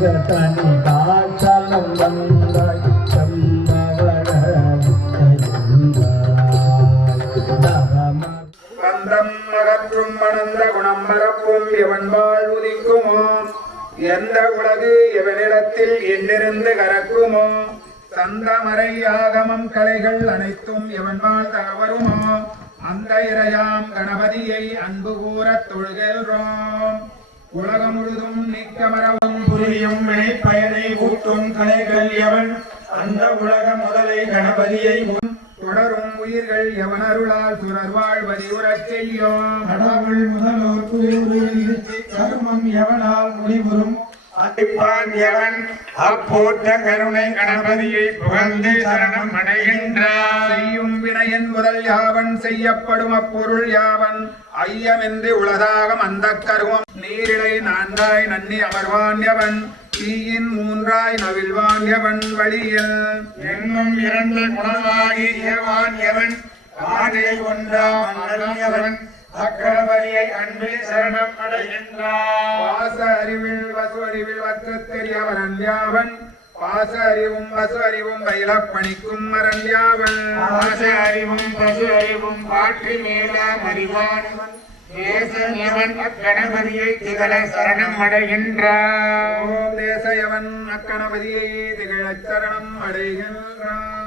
தனி காச்சலம் வந்தாய் சம்மவர பந்தம் அகற்றும் மணந்த குணம் மறப்பும் எவன் வாழ் உதிக்குமோ எந்த உலகு எவனிடத்தில் எண்ணிருந்து கறக்குமோ தந்தமறை ஆகமம் கலைகள் அனைத்தும் எவன் வாழ் தகவருமோ அந்த இறையாம் கணபதியை அன்பு கூறத் தொழுகின்றோம். உலகம் முழுதும் நீக்கமரவும் புரியும் வினைப்பயனை கூட்டும் கலைகள் எவன் அந்த உலக முதலை கணபதியை தொடரும் உயிர்கள் எவன் அருளால் சுரர் வாழ்வதி உறச் செய்யும். கடவுள் முதலோர் கருமம் எவனால் முடிவுறும் அதிப்பான் எவன் அப்போட்ட கருணை கணபதியை புகழ்ந்து சரணம் அடைகின்றார். செய்யும் வினையன் முதல் யாவன் செய்யப்படும் அப்பொருள் யாவன் ஐயமென்று உலகாகம் அந்த கருவம் நீரிடை நான்காய் நன்னி அமர்வான் எவன் தீயின் மூன்றாய் நவில்வான் எவன் வழியில் என்னும் இரண்டு குணமாகி ஏவான் எவன் ஆடை ஒன்றான் அக்கணபதியை அன்பில் சரணம் அடைகின்றார். பாச அறிவில் வசு அறிவில் வற்று தெரியவன் யாவன் பாச அறிவும் பசு அறிவும் பயிலப் பணிக்கும் மரன் யாவன் பாச அறிவும் பசு அறிவும் பாற்றி மேலாம் அறிவானவன் தேசயவன் அக்கணபதியை திகழ சரணம் அடைகின்றார். ஓம் தேசயவன் அக்கணபதியை திகழ சரணம் அடைகின்றார்.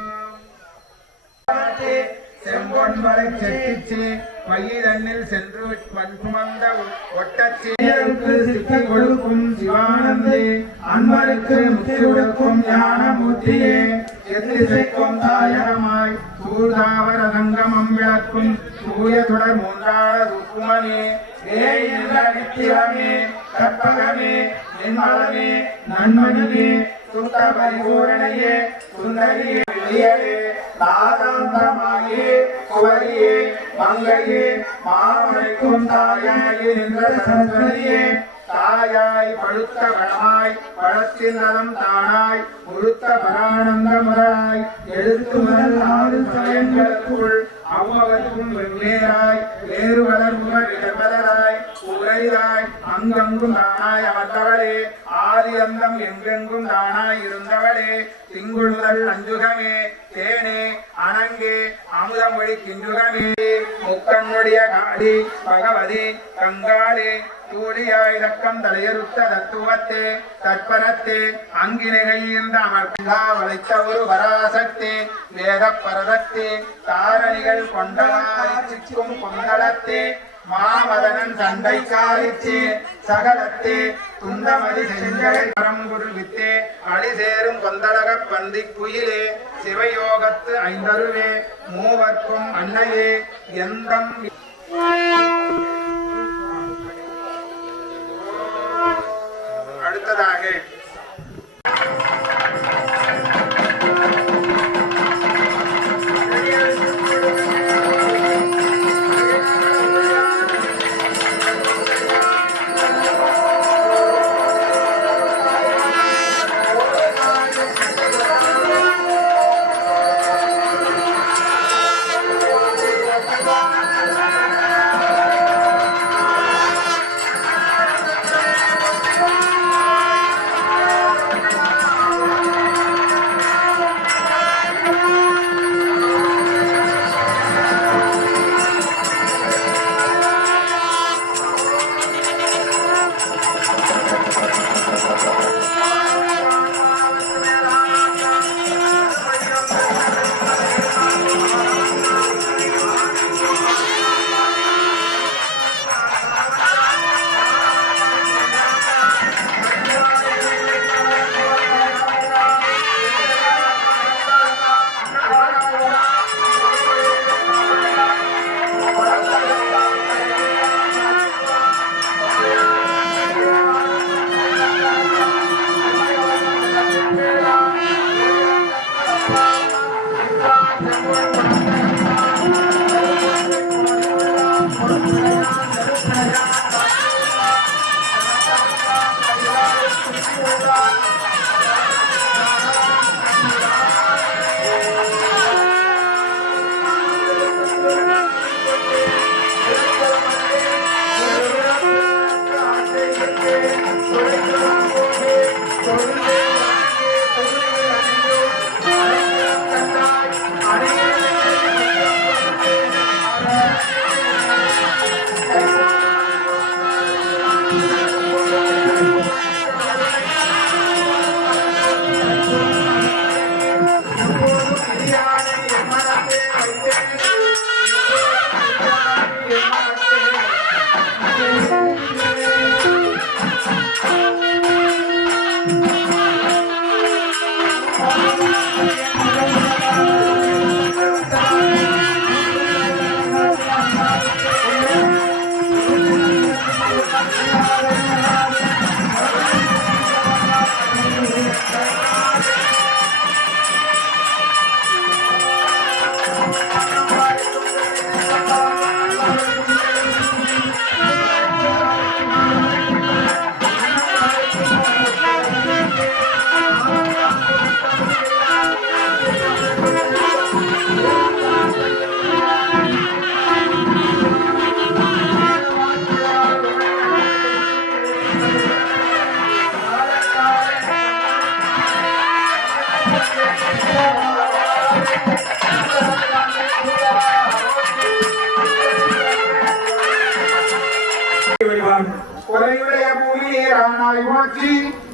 செம்பொன் வரை செட்டிச்சு மையதண்ணில் சென்று வன்சுமந்த ஒட்டச்சீருக்கு சித்தி கொடுக்கும் சிவானந்தே அன்பருக்கு முத்தி கொடுக்கும் ஞானமூர்த்தியே எத்திசைக்கும் தாயகமாய் சூதாவர சங்கமம் விளக்கும் தூய தொடர் மூன்றாள ருக்குமனே நித்தியமே கற்பகமே நின்மலமே நன்மணியே சுத்த பரிபூரணையே சுந்தரியே வெளியே நாதாந்தமாயே சுவரியே மங்கையே மாமனைக்கும் தாயாகி நின்ற சங்கரியே தாயாய் பழுத்த வளமாய் பழத்தின் நலம் தானாய் முழுத்த பரானந்த மரளாய் எழுத்து மலர் ஆறு சமயங்களுக்குள் அவ்வவற்றும் வெவ்வேறாய் வேறு வளர்முகராய் உரைதாய் அங்கங்கும் தானாய் அமர்ந்தவளே ஆதி அந்தம் எங்கெங்கும் தானாய் இருந்தவளே திங்குள்தல் அஞ்சுகமே தேனே அணங்கே அமுதமொழி கிஞ்சுகமே முக்கண்ணுடைய காடி பகவதி கங்காளே தூளியாய் இலக்கம் தலையறுத்த தத்துவத்தே தற்பனத்தே அங்கினைகை இந்த அமர்ந்தா வளைத்த ஒரு பராசக்தி வேத பரதத்தே தாரணிகள் கொண்டலாய் சிக்கும் கொண்டலத்தே மாமதனன் சண்டை காரிச்சே சகலத்தே துண்டமதி செஞ்சலை பரம்பொருள் வித்தே அடிசேரும் கொந்தளக பந்தி குயிலே சிவயோகத்து ஐந்தருவே மூவர்க்கும் அன்னையே எந்தம் அடுத்ததாக உடையானாய் போற்றி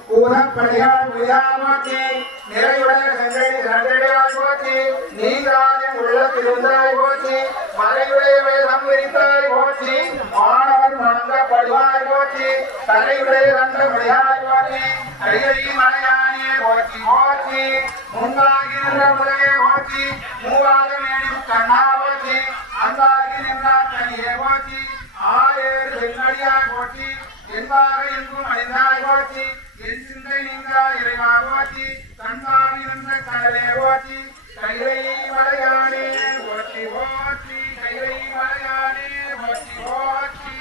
கூதப்படையால் உயாமோற்றி நிறையுடைய சந்தடியாய் போற்றி நீங்காத உள்ளத்திருந்தாய் போற்றி மறையுடைய வேதம் விரித்தாய் போற்றி மாணவர் வணங்கப்படுவாய் போற்றி தலையுடைய ரண்டமுடையாய் போற்றி கையை மலையானே போற்றி போற்றி முன்பாகி நின்ற முறையே போற்றி மூவாக மேலும் கண்ணா போற்றி அன்பாகி நின்றார் தனியே போற்றி ஆயேறு வெண்ணடியாய் போற்றி என்பாக எங்கும் அழிந்தாய் போற்றி என் சிந்தை நீங்கா இறைவா போற்றி கண்பாகி நின்ற கடலே போற்றி கைலை மலையானே போற்றி போற்றி கைலை மலையானே போற்றி போற்றி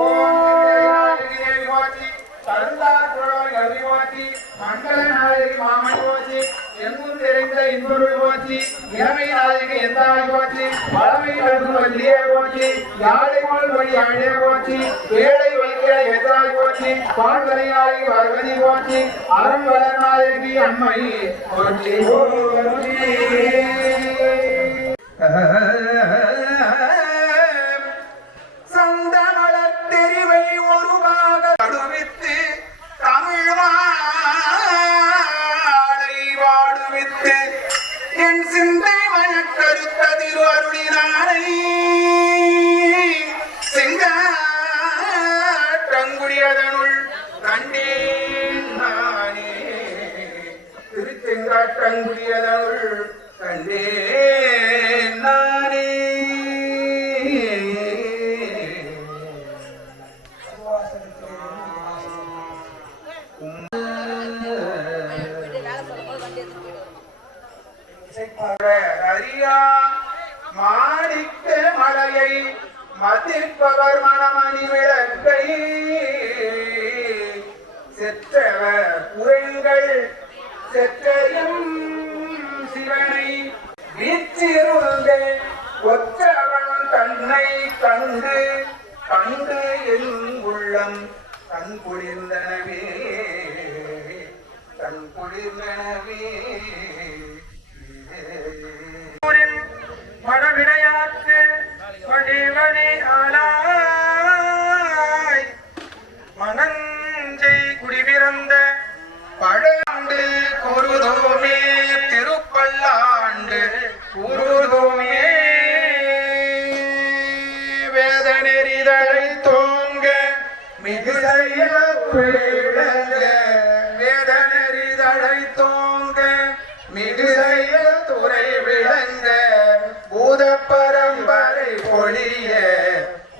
ஓம் திருவிளையாடல் போற்றி கருந்தார் குழவை அருவி போற்றி மங்கள நாயகி மாமன் போற்றி எங்கும் நிறைந்த இன்பொருள் போற்றி இளமை நாயகி எந்தாய் போற்றி பழமை வல்லியே போற்றி யாழை போல் வழி அழே போற்றி ஏழை வைக்கிற எதாய் போற்றி பால்வரை நாயகி பார்வதி போற்றி அருள் வளர் நாயகி அம்மை போற்றி போற்றி சந்தமலர் தெரிவை ஒருவாக அடுவித்து தமிழ் மாலை வாடுவித்து என் சிந்தை மயக்கருத்ததிரு அருளினானை செங்காட்டங்குடியதனுள் கண்டேன் நானே திருச்செங்காட்டங்குடியதனுள் கண்டேன் நானே அறியா மாணிக்க மலையை மதிப்பவர் மணமணி விளக்கை செற்றவர் குறைகள் செற்றையும் சிவனை வீச்சிருந்தே ஒற்றவன் தன்னை கண்டு கண்டு என் உள்ளம் கண் குளிர்ந்தனவே கண் குளிர்ந்தனவே மனவிடையாற்று வடிவடி ஆளாய் மனஞ்சை குடிபிறந்த பழாண்டு குருதோமே திருப்பல்லாண்டு குருதோமே வேதனெறிதழை தோங்க மிகு வேதனெறிதழை தோங்க மிகு துறை விளங்க பூத பரம்பரை பொழிய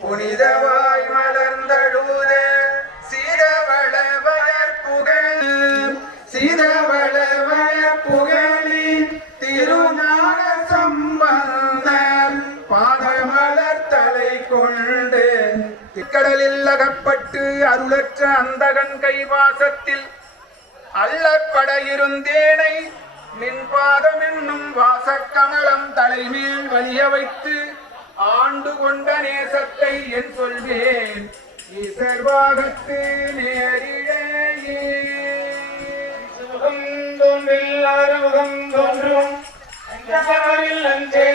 புனிதவாய் மலர்ந்தழுத சீதவளவயற் புகழ் சீதவளவயற் புகழி திருஞான சம்பந்த பாதமலர் தலை கொண்டு திக்கடலில் அகப்பட்டு அருளற்ற அந்தகன் கைவாசத்தில் அல்லற்பட இருந்தேனை நின் பாதம் என்னும் வாசக்கமலம் தலைமேல் வலிய வைத்து ஆண்டு கொண்ட நேசத்தை என் சொல்வேன் இசர்வாகத்து நேரிழையே சுகம் தோன்றில் அறுமுகம் தோன்றும் அஞ்சே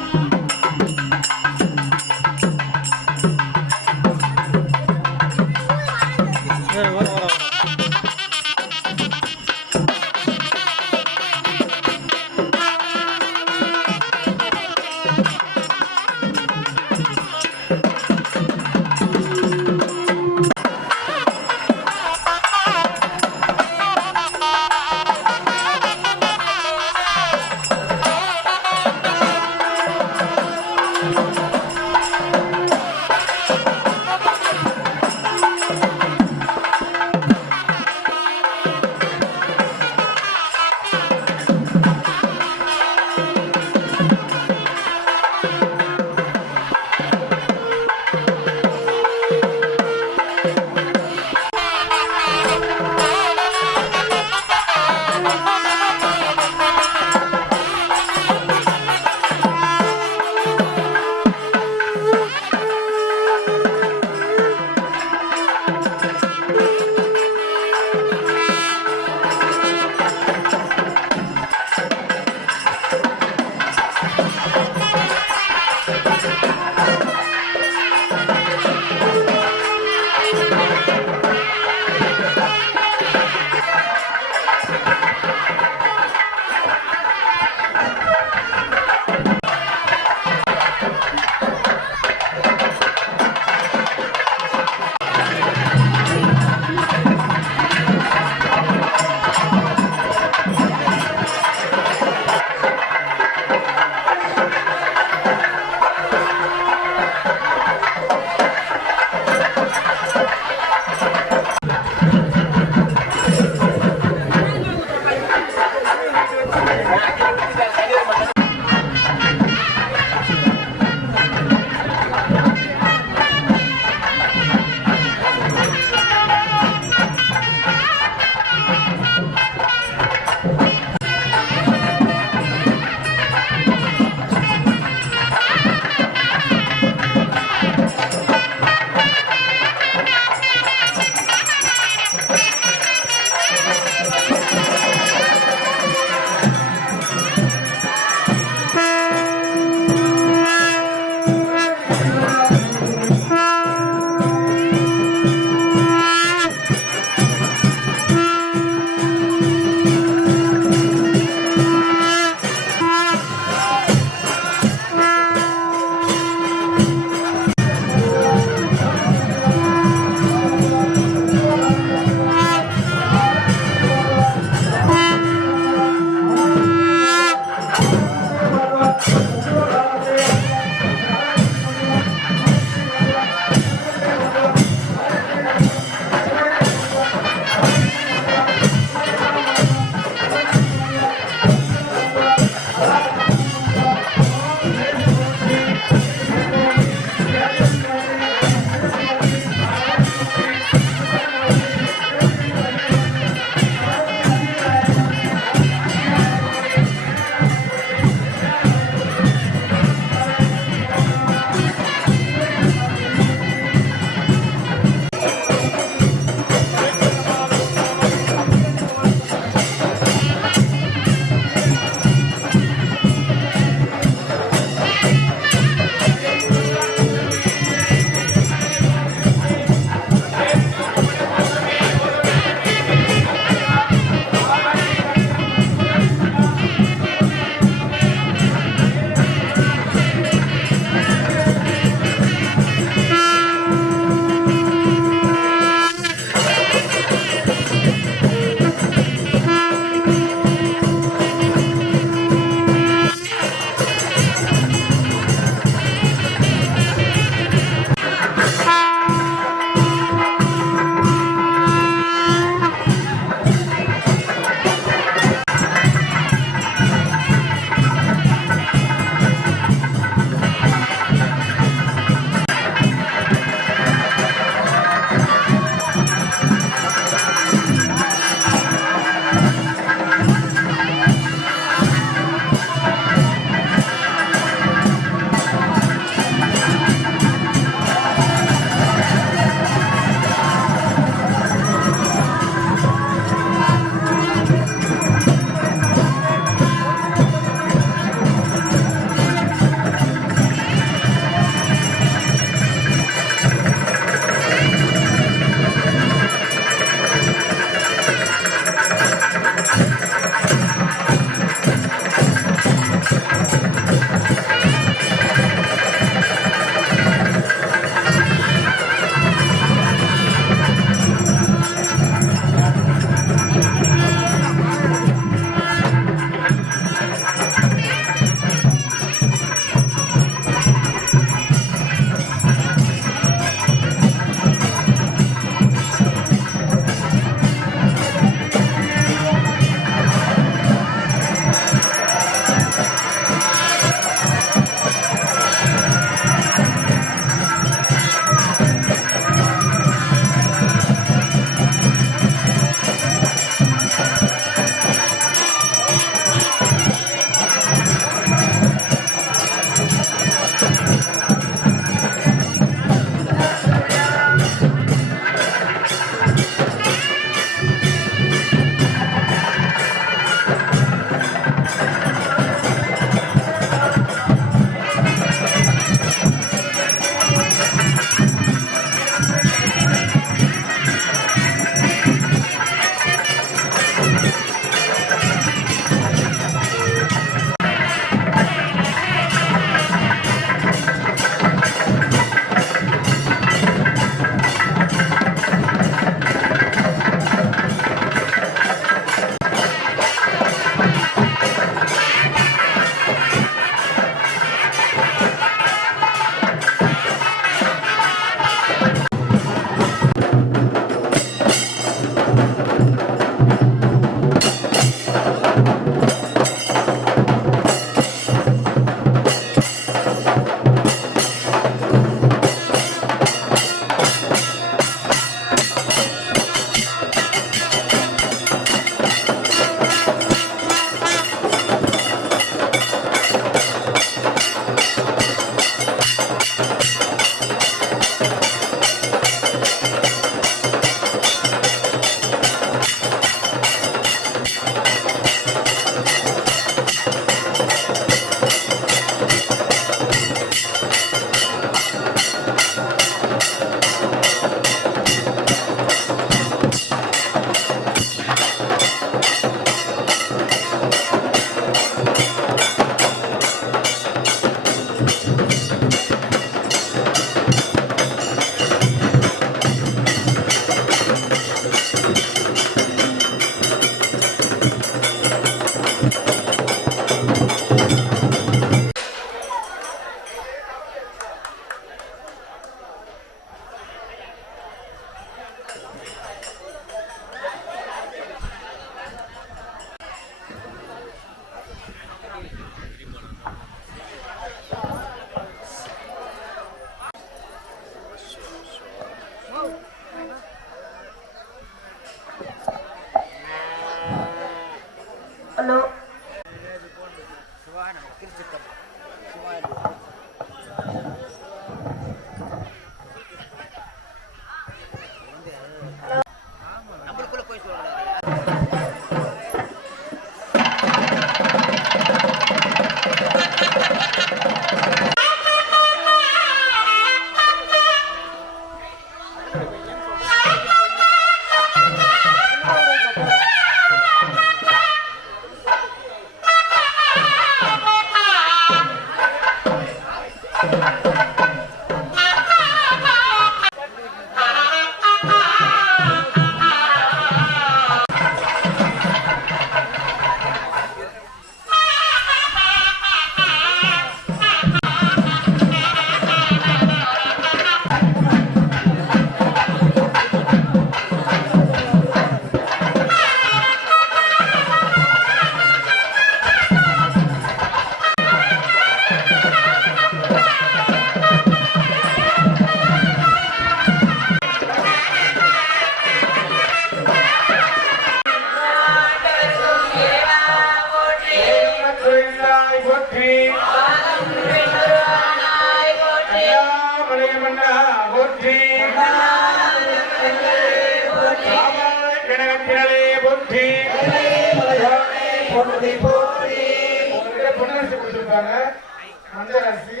அந்த அரிசி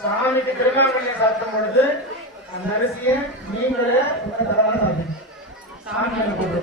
சாமிக்கு திருநாமணியை சாத்தும் பொழுது அந்த அரிசியை நீங்களே சாமி போட்டு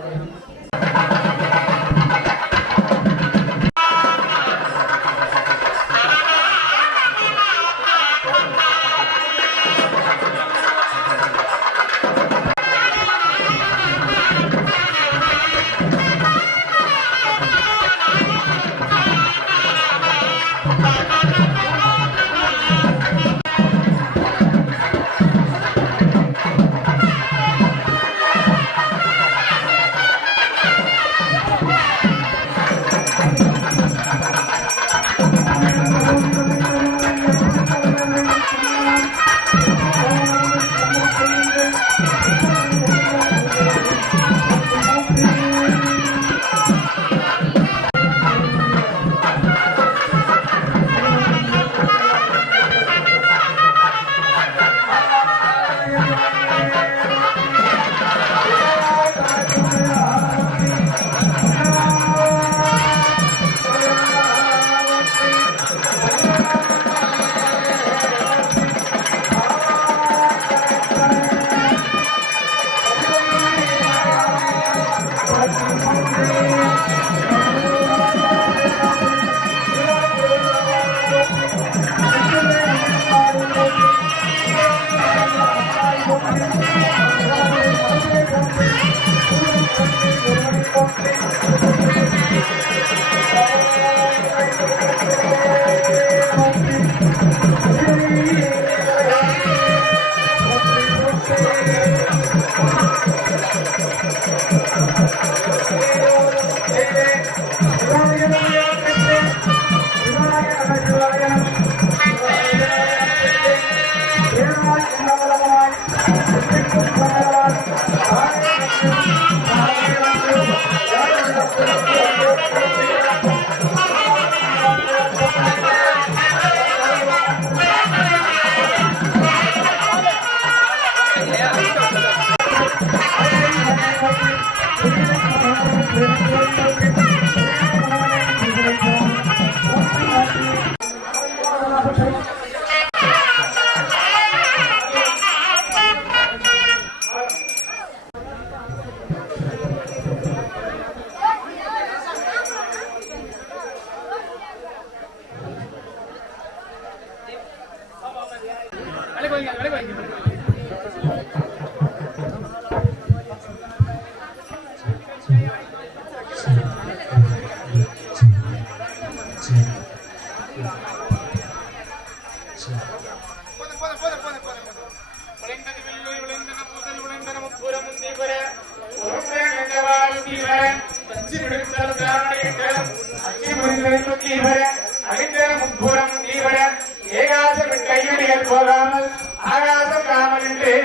போகாமல் ஆகாசம் காமல் என்று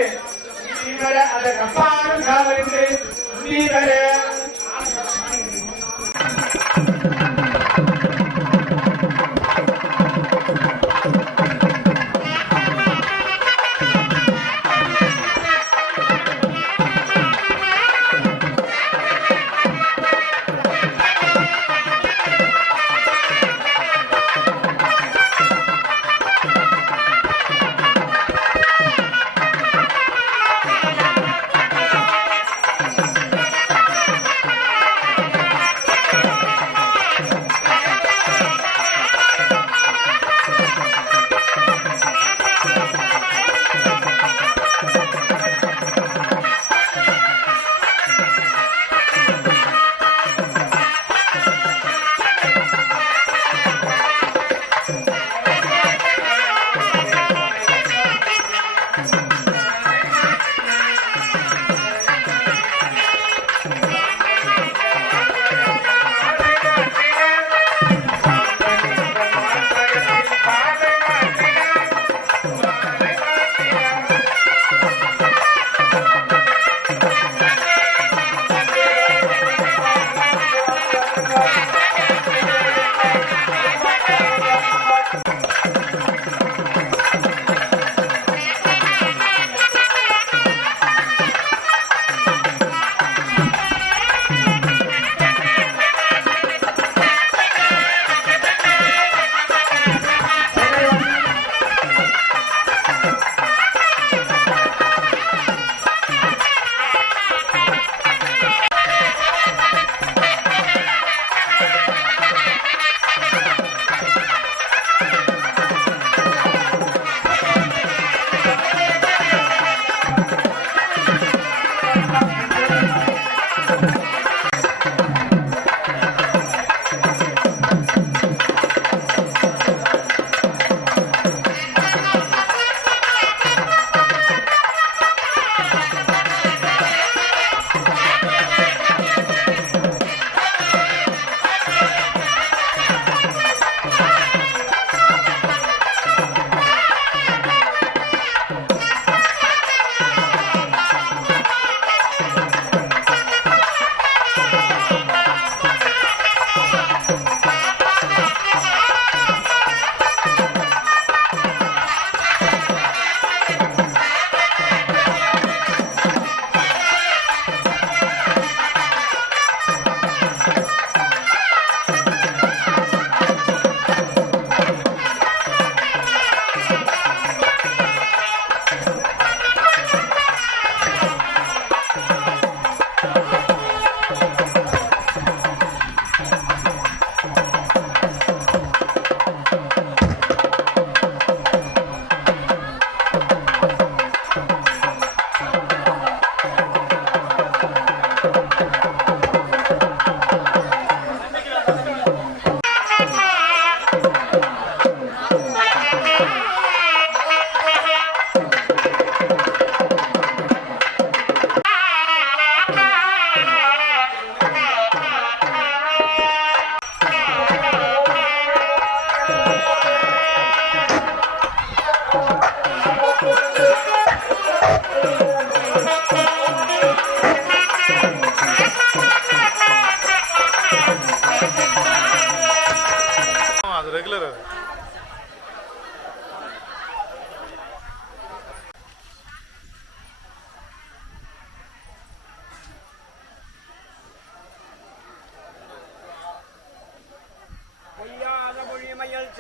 அந்த கப்பாலும் காமல் என்று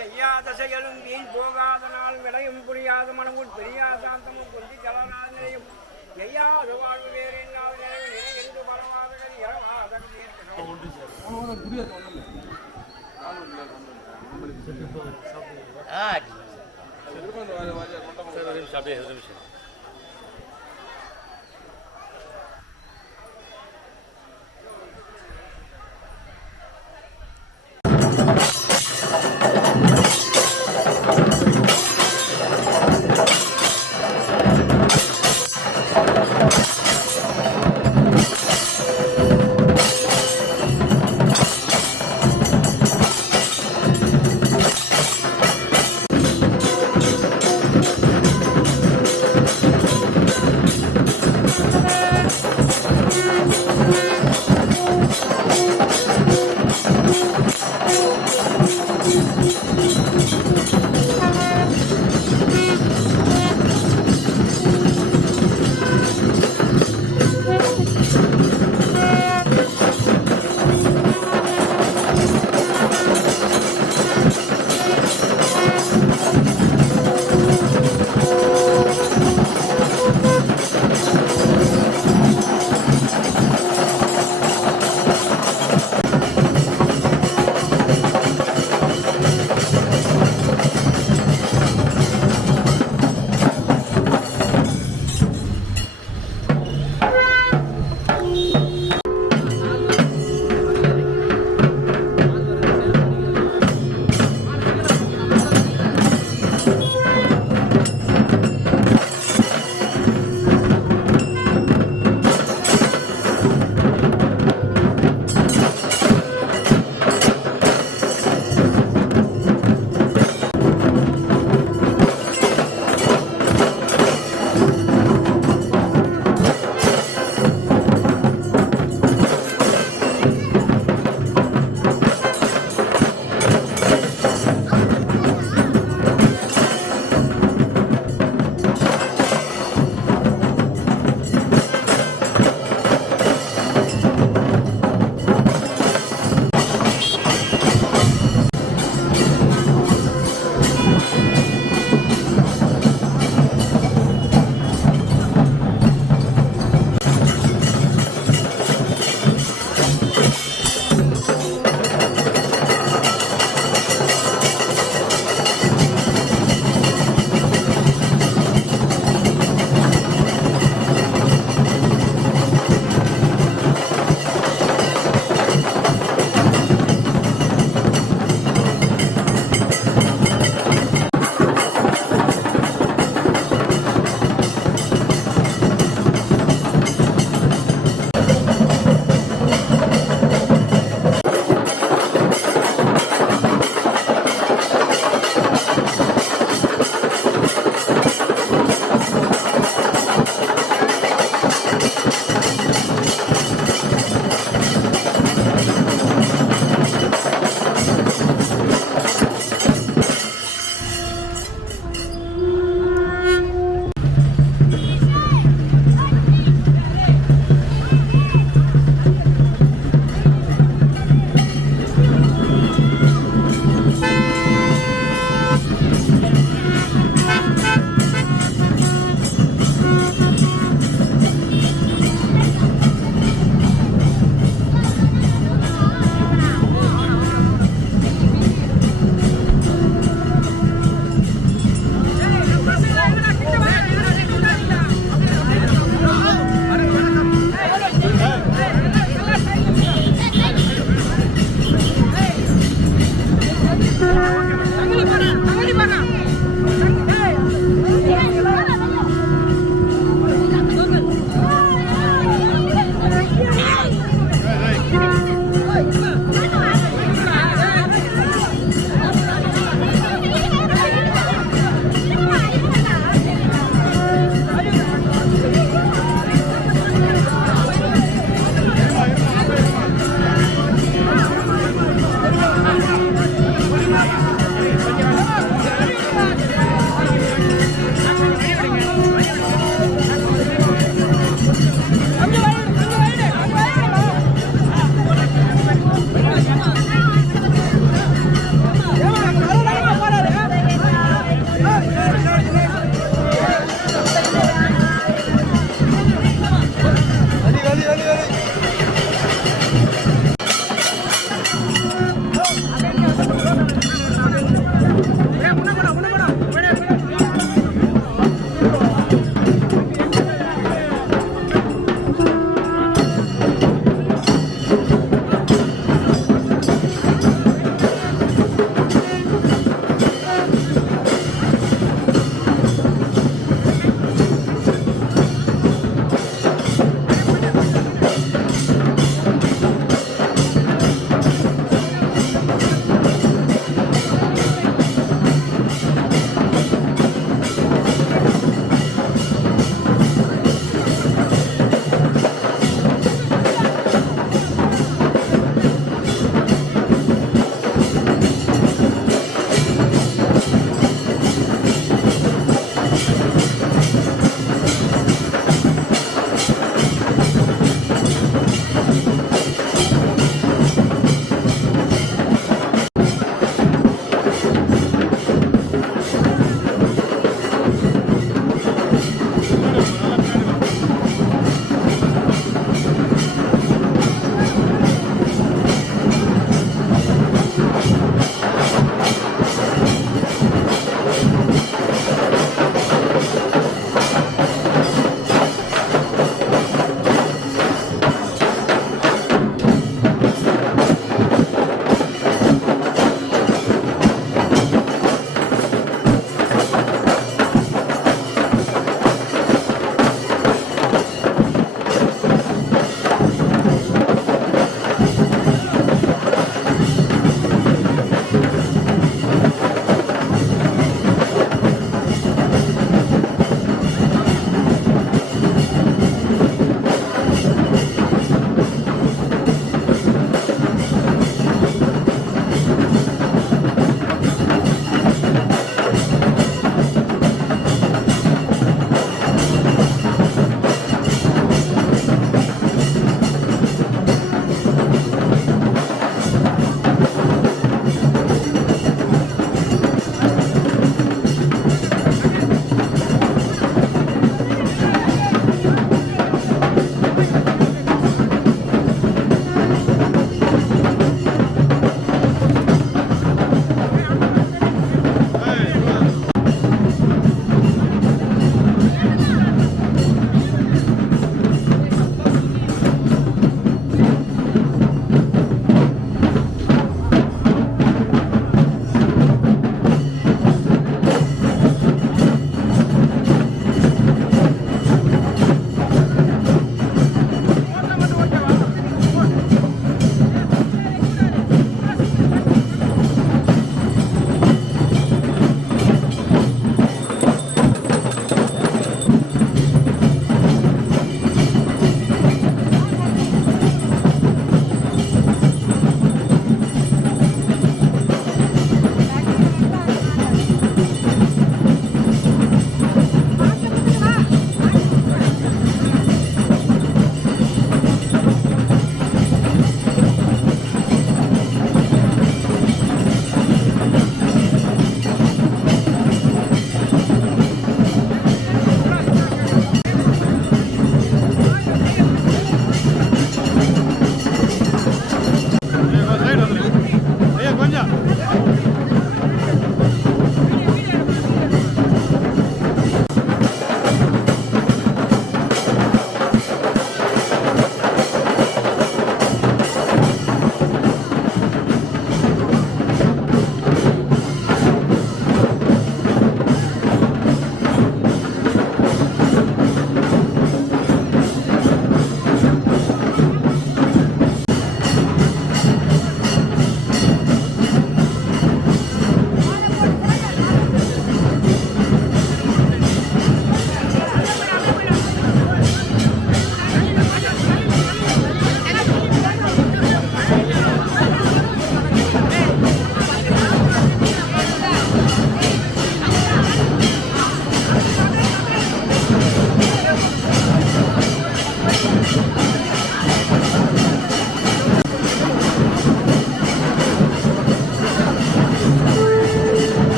செய்யாத செயலும் வீண் போகாத நாள் விளையும் புரியாத மனமும் பெரியாத சாந்தமும் கொண்டி ஜலநாதையும் செய்யாத வாழ்வு வேறு எங்காவது என்று பலவாதகன் இரவாதகன்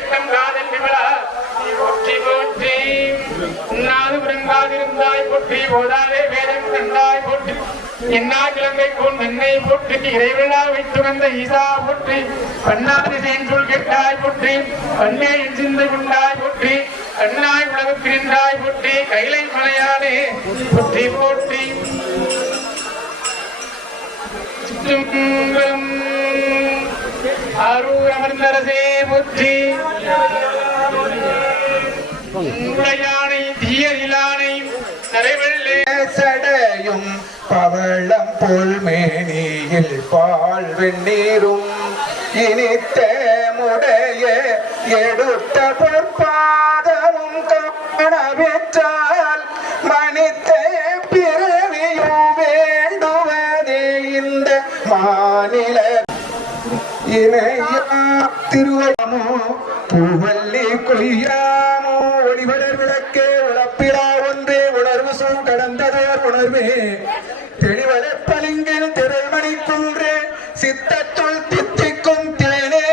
பதினெட்டம் காதல் விமலா போற்றி போற்றி உண்ணாது உறங்காதிருந்தாய் போற்றி போதாதே வேதம் கண்டாய் போற்றி என்னா கிழங்கை போன் என்னை போற்றி இறைவிழா வைத்து வந்த ஈசா போற்றி பன்னாதி செஞ்சொல் கெட்டாய் போற்றி பன்னே என் சிந்தை உண்டாய் போற்றி கண்ணாய் உலகுக்கு நின்றாய் போற்றி கைலை மலையானே போற்றி போற்றி ஆரூர் அமர்ந்தரசே போற்றி உடையானை தீயரிலானை நரைவெள்ளே சடையும் பவளம் போல் மேனியில் பால் வெந்நீரும் இனித்த முடைய எடுத்த பொற்பாதமும் காணவெற்றால் மனித பிறவியும் வேண்டுவதே இந்த மாநில இணையா திருவமோ பூவல்லி கொய்யாமோ ஒளிவளர் விளக்கே உழப்பிலா ஒன்றே உணர்வு சூழ் கடந்ததோர் உணர்வே தெளிவர பளிங்கில் திரைமணி குன்றே சித்தத்துள் தித்திக்கும் தேனே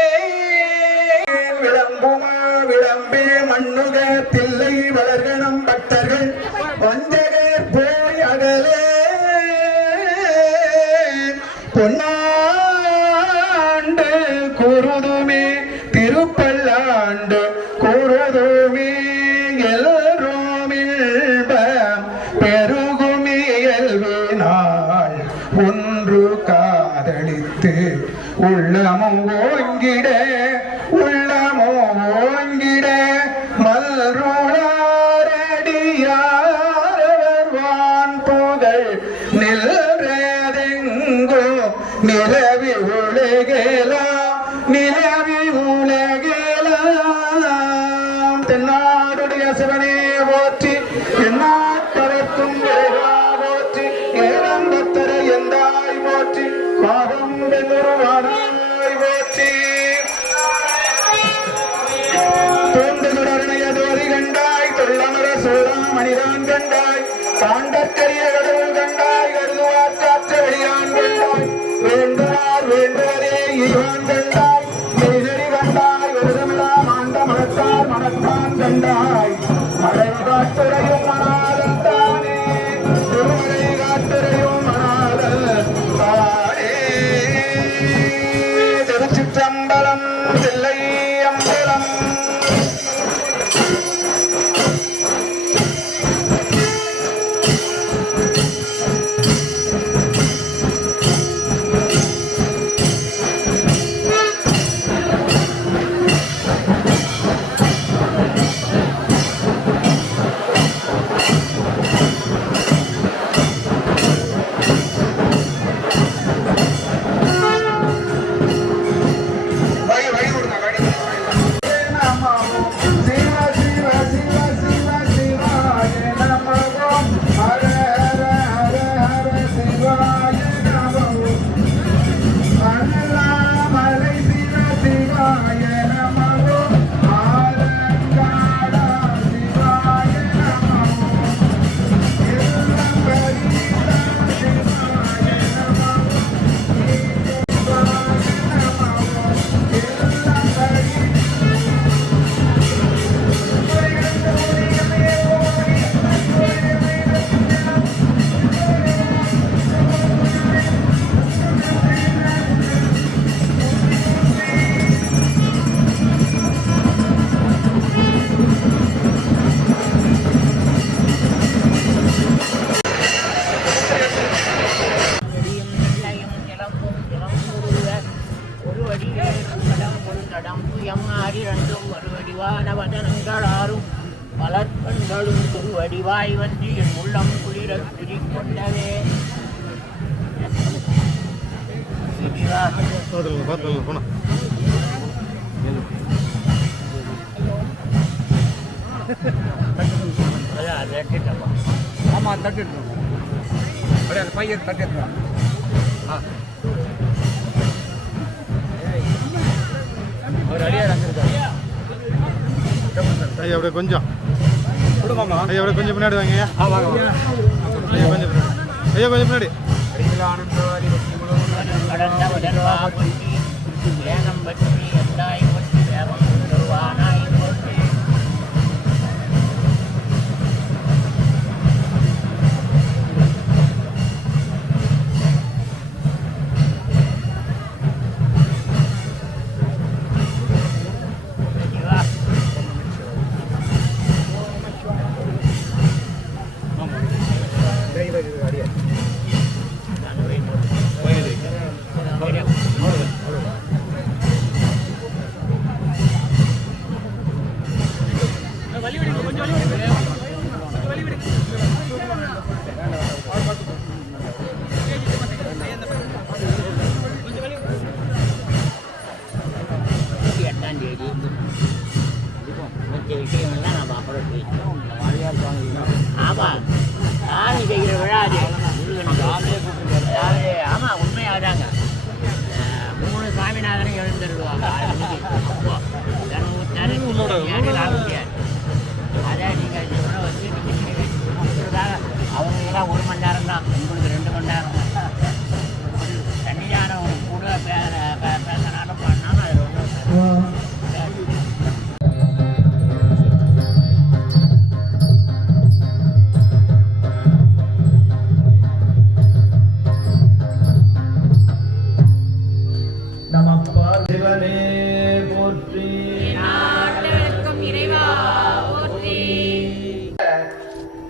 விளம்புமா விளம்பே மண்ணுக தில்லை வளர்கணம் பக்தர்கள் வஞ்சகர் போய் அகலே பொன்னாண்டு கூறுதுமே திருப்பல்லாண்டு கூறுதுமே எல்லோருமில்பம் பெருகுமே இயல்பினால் ஒன்று காதலித்து உள்ளமும் ஓங்கிட மல்ருளாரடியாரவர் வான் புகழ் நிலரதெங்கோ நிலவி உலகேலாம் தென்னாடுடைய சிவனே போற்றி எந்நாட்டவர்க்கும் இறைவா போற்றி ஏழம்பத்தர எந்தாய் போற்றி பாவம் வெல்லுருவானாய் போற்றி தோன்றுடனைய தோதி கண்டாய் தொல்லமர சூடாமணிதான் கண்டாய் காண்டற்கரிய கடவுள் கண்டாய் கருதுவார் காற்ற வெளியான் கண்டாய் வேண்டுவார் வேண்டுவதே ஈவான் கண்டாய் மெய்தறி கண்டாய் விரதமிழா மாண்ட மனத்தார் மனத்தான் கண்டாய் மழை காட்டுரையும் மணாதல் தானே திருமலை காட்டுரையும் மணாதல் தானே திருச்சிற்றம்பலம் தில்லை அம்பலம் மலர்கண்களும் திருவடிவாய் வந்து என் உள்ளம் குளிர குடிக்கொண்டவே ஆமா தட்டு பையன் தட்டு ஒரு அடியா ஐயா அப்படியே கொஞ்சம் ஐயா அப்படியே கொஞ்சம் பின்னாடி வாங்க ஐயா ஐயா கொஞ்சம் பின்னாடி ஐயா கொஞ்சம் பின்னாடி கடந்த வேகம் பற்றி எந்தாய் பற்றி வேகம் தருவான ஆமா யாரு செய்கிற விழா அது ஆமா உண்மையாதாங்க 3 சாமிநாதனும் எழுந்திருவாங்க அதான் நீங்க வச்சு அவங்க எல்லாம் 1 மணி நேரம் தான், உங்களுக்கு 2 மணி நேரம். தனியான கூட பேசினாலும் பண்ணாலும் அது ரொம்ப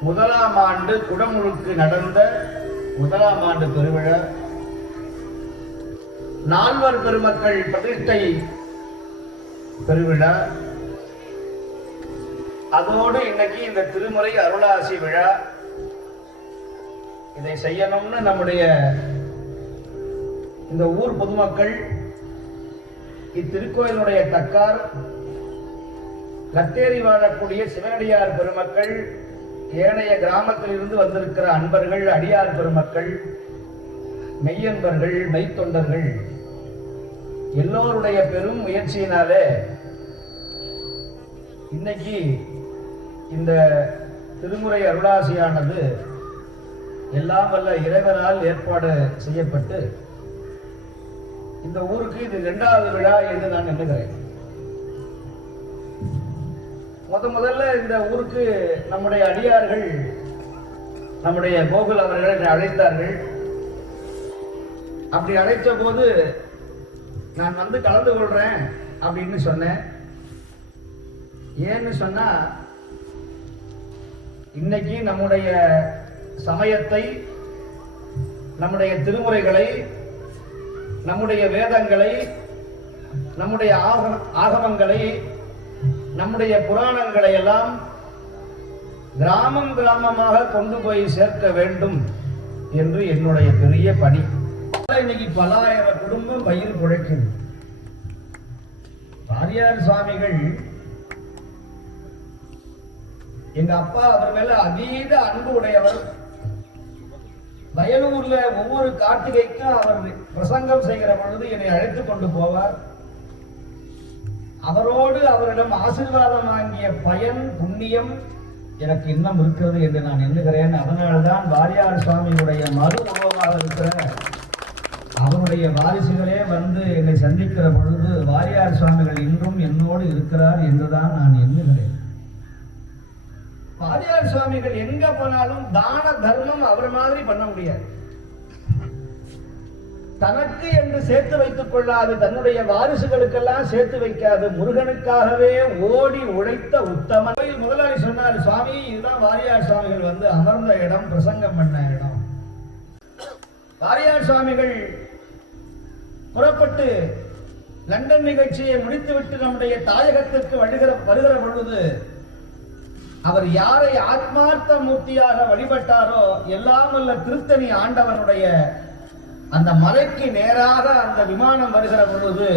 முதலாம் ஆண்டு குடமுழுக்கு நடந்த முதலாம் ஆண்டு பெருவிழா, நால்வர் பெருமக்கள் பிரதிஷ்டை பெருவிழா, அதோடு இன்னைக்கு இந்த திருமுறை அருளாசி விழா. இதை செய்யணும்னு நம்முடைய இந்த ஊர் பொதுமக்கள், இத்திருக்கோயிலுடைய தக்கார், லத்தேரி வாழக்கூடிய சிவனடியார் பெருமக்கள், ஏனைய கிராமத்தில் இருந்து வந்திருக்கிற அன்பர்கள், அடியார் பெருமக்கள், மெய்யன்பர்கள், மெய்த்தொண்டர்கள் எல்லோருடைய பெரும் முயற்சியினாலே இன்னைக்கு இந்த திருமுறை அருளாசியானது எல்லாம் வல்ல இறைவனால் ஏற்பாடு செய்யப்பட்டு இந்த ஊருக்கு இது 2வது விழா என்று நான் எண்ணுகிறேன். முதல்ல இந்த ஊருக்கு நம்முடைய அடியார்கள், நம்முடைய கோகுல் அவர்களை அழைத்தார்கள். அப்படி அழைத்த போது நான் வந்து கலந்து கொள்றேன் அப்படின்னு சொன்னேன். ஏன்னு சொன்னா, இன்னைக்கு நம்முடைய சமயத்தை, நம்முடைய திருமுறைகளை, நம்முடைய வேதங்களை, நம்முடைய ஆகமங்களை, நம்முடைய புராணங்களை எல்லாம் கிராமம் கிராமமாக கொண்டு போய் சேர்க்க வேண்டும் என்று என்னுடைய பெரிய பணி. இன்னைக்கு பலாயிரம் குடும்பம் பயிர் பிழைக்குது. வாரியார் சுவாமிகள், எங்க அப்பா அவர் மேல அதீத அன்பு உடையவர். வயலூர்ல ஒவ்வொரு கார்த்திகைக்கும் அவர் பிரசங்கம் செய்கிற பொழுது என்னை அழைத்து கொண்டு போவார். அவரோடு அவரிடம் ஆசீர்வாதம் வாங்கிய பயன், புண்ணியம் எனக்கு இன்னும் இருக்கிறது என்று நான் எண்ணுகிறேன். அதனால்தான் வாரியார் சுவாமியுடைய மறு உருவமாக இருக்கிற அவருடைய வாரிசுகளே வந்து என்னை சந்திக்கிற பொழுது வாரியார் சுவாமிகள் இன்றும் என்னோடு இருக்கிறார் என்றுதான் நான் எண்ணுகிறேன். வாரியார் சுவாமிகள் எங்க போனாலும் தான தர்மம் அவர் மாதிரி பண்ண முடியாது. தனக்கு என்று சேர்த்து வைத்துக் கொள்ளாது, தன்னுடைய வாரிசுகளுக்கெல்லாம் சேர்த்து வைக்காது, முருகனுக்காகவே ஓடி உழைத்த உத்தமன். முதலாளி சொன்னார், சுவாமி இதுதான் வாரியார் சுவாமிகள் வந்து அமர்ந்த இடம், பிரசங்கம் பண்ண இடம். வாரியார் சுவாமிகள் புறப்பட்டு லண்டன் நிகழ்ச்சியை முடித்துவிட்டு நம்முடைய தாயகத்திற்கு வருகிற பொழுது அவர் யாரை ஆத்மார்த்த மூர்த்தியாக வழிபட்டாரோ, எல்லாம் வல்ல திருத்தணி ஆண்டவனுடைய அந்த மலைக்கு நேராக அந்த விமானம் வருகிற பொழுது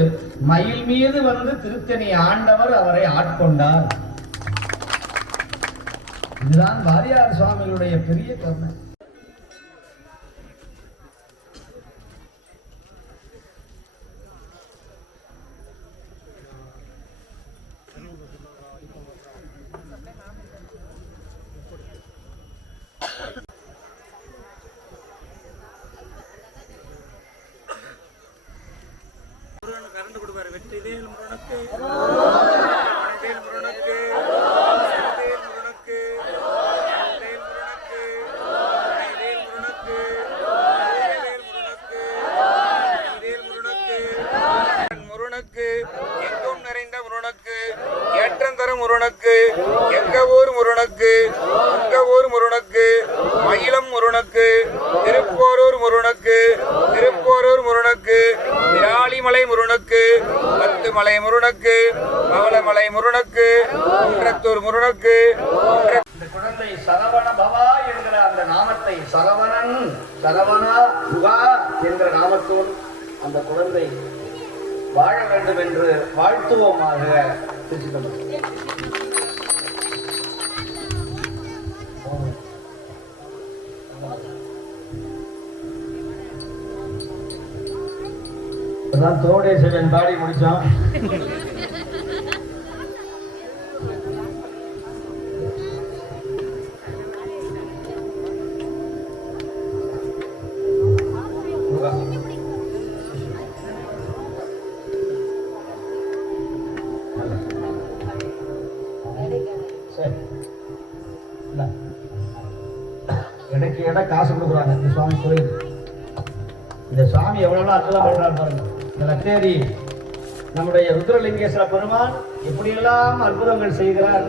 மயில் மீது வந்து திருத்தணி ஆண்டவர் அவரை ஆட்கொண்டார். இதுதான் வாரியார் சுவாமிகளுடைய பெரிய கருணை. கரண்ட் கொடுப்பாரு. வெற்றிவேல் முருகனுக்கு, வேல் முருகனுக்கு, வேல் முருகனுக்கு, வேல் முருகனுக்கு, வேல் முருகனுக்கு, வேல் முருகனுக்கு, வேல் முருகனுக்கு, முருகனுக்கு, எங்கும் நிறைந்த முருகனுக்கு, ஏற்றம் தரும் முருகனுக்கு, எங்க ஊர் முருகனுக்கு, உங்க ஊர் முருகனுக்கு, மயிலம் முருகனுக்கு, திருப்போரூர் முருகனுக்கு, திருப்போரூர் முருகனுக்கு, விராலிமலை முருகனுக்கு, பத்துமலை முருகனுக்கு, பவளமலை முருகனுக்கு, குன்றத்தூர் முருகனுக்கு. இந்த குழந்தை சரவண பவா என்கிற அந்த நாமத்தை சரவணன் சரவணா புகா என்கிற நாமத்தோடு அந்த குழந்தை வாழ வேண்டும் என்று வாழ்த்துவோமாக. தோடேசவன் பாடி முடிச்சான். எனக்கு இடம் காசு கொடுக்குறாங்க இந்த சுவாமி கோயில். இந்த சுவாமி எவ்வளவு அற்புதம் பண்றாரு பாருங்க. இந்த லத்தேரி நம்முடைய ருத்ரலிங்கேஸ்வர பெருமான் எப்படியெல்லாம் அற்புதங்கள் செய்கிறார்.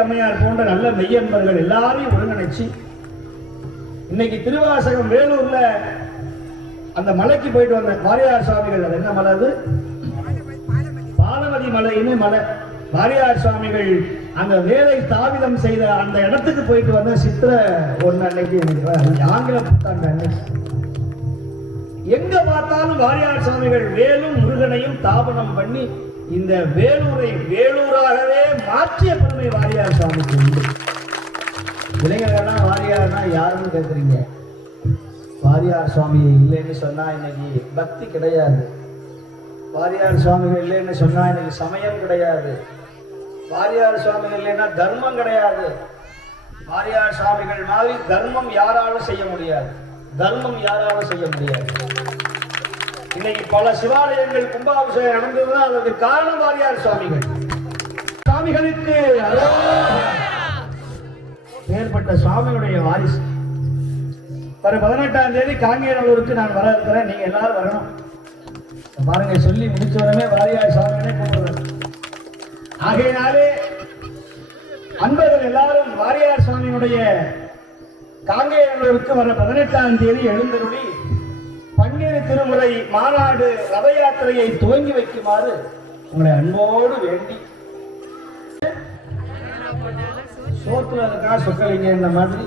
அம்மையார் போன்ற நல்ல மெய்யன்பர்கள் எல்லாரையும் ஒருங்கிணைச்சு இன்னைக்கு திருவாசகம் வேலூர்ல அந்த மலைக்கு போயிட்டு வந்த வாரியார் சுவாமிகள், அது என்ன மலை, அது பாலவதி மலைன்னு மலை. வாரியார் சுவாமிகள் அந்த வேலை தாவிதம் செய்த அந்த இடத்துக்கு போயிட்டு வந்த சித்திர ஒன்று அன்னைக்கு ஆங்கில புத்தாண்டு அன்னைக்கு எங்க பார்த்தாலும் வாரியார் சாமிகள் வேலும் முருகனையும் தாபனம் பண்ணி இந்த வேலூரை வேலூராகவே மாற்றிய பெருமை வாரியார் சாமிக்கு உண்டு. இளைஞர்கள்லாம் வாரியார்னா யாருன்னு கேட்குறீங்க? வாரியார் சுவாமி இல்லைன்னு சொன்னா இன்னைக்கு பக்தி கிடையாது. வாரியார் சுவாமிகள் இல்லைன்னு சொன்னா இன்னைக்கு சமயம் கிடையாது. வாரியார் சுவாமிகள் இல்லைன்னா தர்மம் கிடையாது. வாரியார் சுவாமிகள் மாதிரி தர்மம் யாராலும் செய்ய முடியாது. தர்மம் யாராலும் செய்ய முடியாது. இன்னைக்கு பல சிவாலயங்கள் கும்பாபிஷேகம் நடந்ததுன்னா அதற்கு காரணம் வாரியார் சுவாமிகள். சுவாமிகளுக்கு ஏற்பட்ட சுவாமியுடைய வாரிசு. வர 18ஆம் தேதி காங்கேயநல்லூருக்கு நான் வர இருக்கிறேன். நீங்க எல்லாரும் வரணும். பாருங்க, சொல்லி முடிச்சவனமே வாரியார் சுவாமிகளே கூப்பிடுறேன். ஆகையினாலே அன்பர்கள் எல்லாரும் வாரியார் சுவாமியுடைய காங்கேயநல்லூருக்கு வர 18ஆம் தேதி எழுந்தருளி பன்னிரு திருமுறை மாநாடு ரத யாத்திரையை துவங்கி வைக்குமாறு உங்களை அன்போடு வேண்டி, சோத்துல இருக்கா சொக்கலிங்க இந்த மாதிரி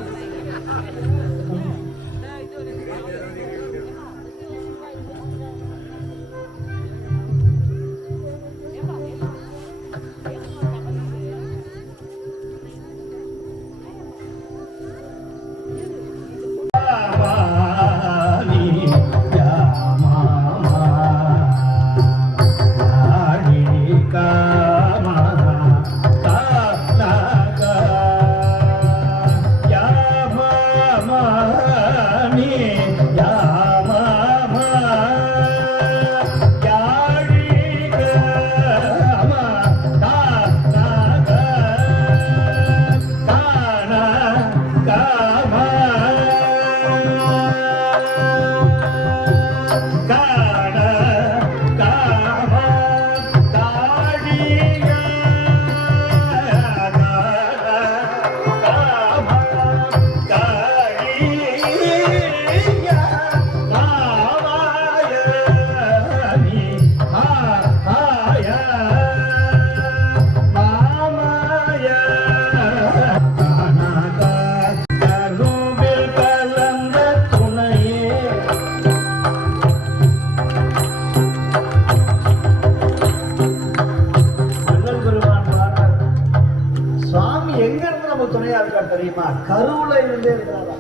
தெரியுமா? கருவுல இருந்தே இருக்கிறாரா?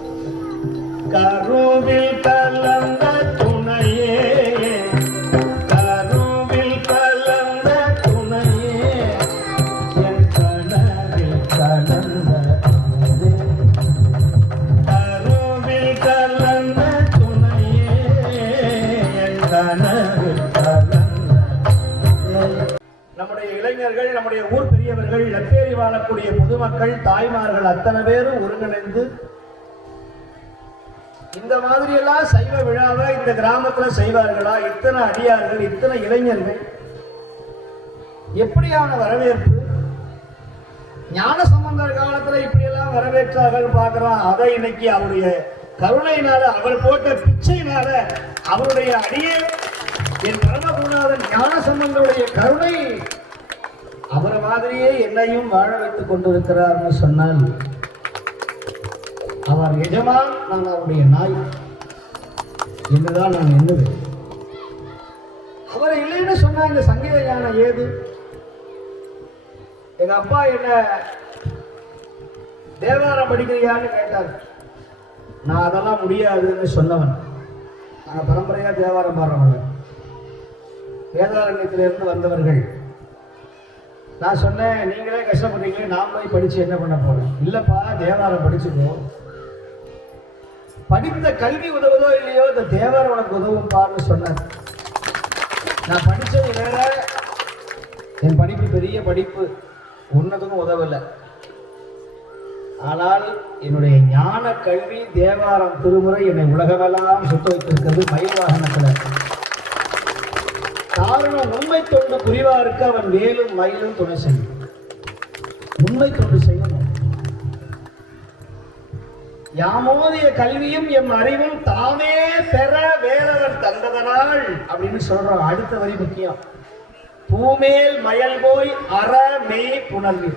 கருவில் கலந்த துணையே, கருவில் கலந்த துணையே, என் கனவில் கலந்த கருவில் கலந்த துணையே, என் கனவில் கலந்த. நம்முடைய இளைஞர்கள், நம்முடைய ஊர் பெரியவர்கள், லத்தேரி வாழக்கூடிய பொதுமக்கள், தாய்மார்கள் அத்தனை பேரும் ஒருங்கிணைந்து இந்த மாதிரி எல்லாம் சைவ விழாவை இந்த கிராமத்துல செய்வார்களா? இத்தனை அடியார்கள், இத்தனை இளைஞர்கள், எப்படியான வரவேற்பு! ஞானசம்பந்தர் காலத்துல இப்படி எல்லாம் வரவேற்றார்கள் பார்க்கிறோம். அதை இன்னைக்கு அவருடைய கருணையினால, அவர் போட்ட பிச்சையினால, அவருடைய அடியே என் பரமகுருநாதன் ஞானசம்பந்தருடைய கருணை அவரை மாதிரியே என்னையும் வாழ வைத்துக் கொண்டிருக்கிறார்னு சொன்னால் அவர் எஜமான், நான் அவருடைய நாய் என்றுதான் நான் எண்ணுவேன். அவர் இல்லைன்னு சொன்னா இந்த சங்கீத ஞானம் ஏது? எங்க அப்பா என்ன தேவாரம் படிக்கிறியான்னு கேட்டார். நான் அதெல்லாம் முடியாதுன்னு சொன்னவன். நாங்கள் பரம்பரையா தேவாரம் பாடுறவங்க, வேதாரண்யத்திலிருந்து வந்தவர்கள். நான் சொன்னேன், நீங்களே கஷ்டப்படுறீங்களே, நான் போய் படிச்சு என்ன பண்ண போறேன்? இல்லப்பா, தேவாரம் படிச்சுக்கோ. படித்த கல்வி உதவுதோ இல்லையோ, இந்த தேவாரம் உனக்கு உதவும் பாருன்னு சொன்னார். நான் படிச்சது வேற, என் படிப்பு பெரிய படிப்பு, ஒன்னதுக்கும் உதவலை. ஆனால் என்னுடைய ஞான கல்வி தேவாரம் திருமுறை என்னை உலகமெல்லாம் சுத்த வைத்திருக்கிறது. மயில் வாகனத்துல காரணம், உண்மை தொண்டு புரிவாருக்கு அவன் வேலும் மயிலும் துணை செய்யும். உண்மை தொண்டு செய்யணும். யாமோதிய கல்வியும் எம் அறிவும் தாமே பெற வேறவர் தந்ததனால் அப்படின்னு சொல்றோம். அடுத்த வரி முக்கியம். பூமேல் மயல் போய் அற மெய் புணர்வி.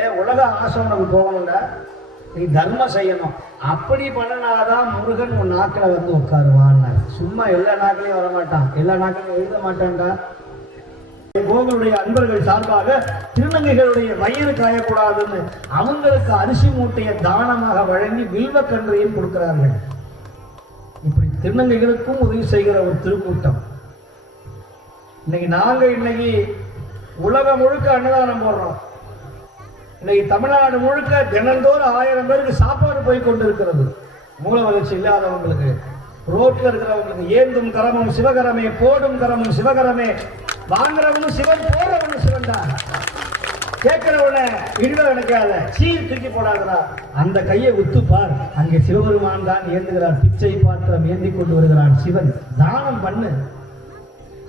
ஏன் உலக ஆசை உனக்கு போகணும்டா? நீ தர்மம் செய்யணும். அப்படி பண்ணினாதான் முருகன் உன் நாக்கில் வந்து உட்காருவான்னு. சும்மா எல்லா நாக்கிலையும் வரமாட்டான், எல்லா நாக்கிலையும் எழுத மாட்டான்டா. கோகுலுடைய அன்பர்கள் சார்பாக திருநங்கைகளுடைய வயிறு காயக்கூடாதுன்னு அவங்களுக்கு அரிசி மூட்டையை தானமாக வழங்கி வில்வக்கன்றையும் கொடுக்கிறார்கள். இப்படி திருநங்கைகளுக்கும் உதவி செய்கிற ஒரு திருக்கூட்டம். இன்னைக்கு உலகம் முழுக்க அன்னதானம் போடுறோம். இன்னைக்கு தமிழ்நாடு முழுக்க தினந்தோறும் 1000 பேருக்கு சாப்பாடு போய் கொண்டிருக்கிறது. மூல வளர்ச்சி இல்லாதவங்களுக்கு, ரோட்ல இருக்கிறவங்களுக்கு. ஏந்தும் கரமும் சிவகரமே, போடும் கரமும் சிவகரமே, வாங்குறவனும் சிவன், போடுறவனும் சிவன் தான். கேட்கிறவன இடிவ நினைக்காத, சீர் தூக்கி போடாதா. அந்த கையை உத்துப்பார், அங்கே சிவபெருமான் தான் ஏந்துகிறார். பிச்சை பாத்திரம் ஏந்தி கொண்டு வருகிறான் சிவன். தானம் பண்ணு.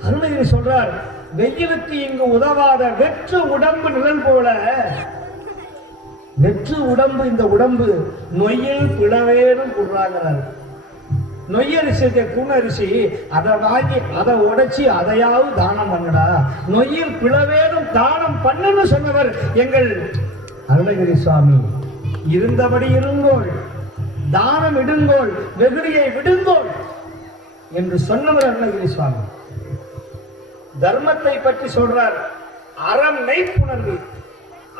அருணகிரி சொல்றார், வெயிலுக்கு இங்கு உதவாத வெற்று உடம்பு நிழல் போல. வெற்று உடம்பு இந்த உடம்பு நொய்யில் பிளவேனும் கூடுறாங்கிறார். நொய்யரிசி குணரிசி, அதை வாங்கி அதை உடைச்சி அதையாவது தானம் பண்ணுடா. நொய்யில் பிளவேனும் தானம் பண்ணுன்னு சொன்னவர் எங்கள் அருணகிரி சுவாமி. இருந்தபடி இருங்கோள், தானம் இடுங்கோள், வெகுளியை விடுங்கோள் என்று சொன்னவர் அருணகிரி சுவாமி. தர்மத்தை பற்றி சொல்றார், அறம் மெய்ப்புணர்வு.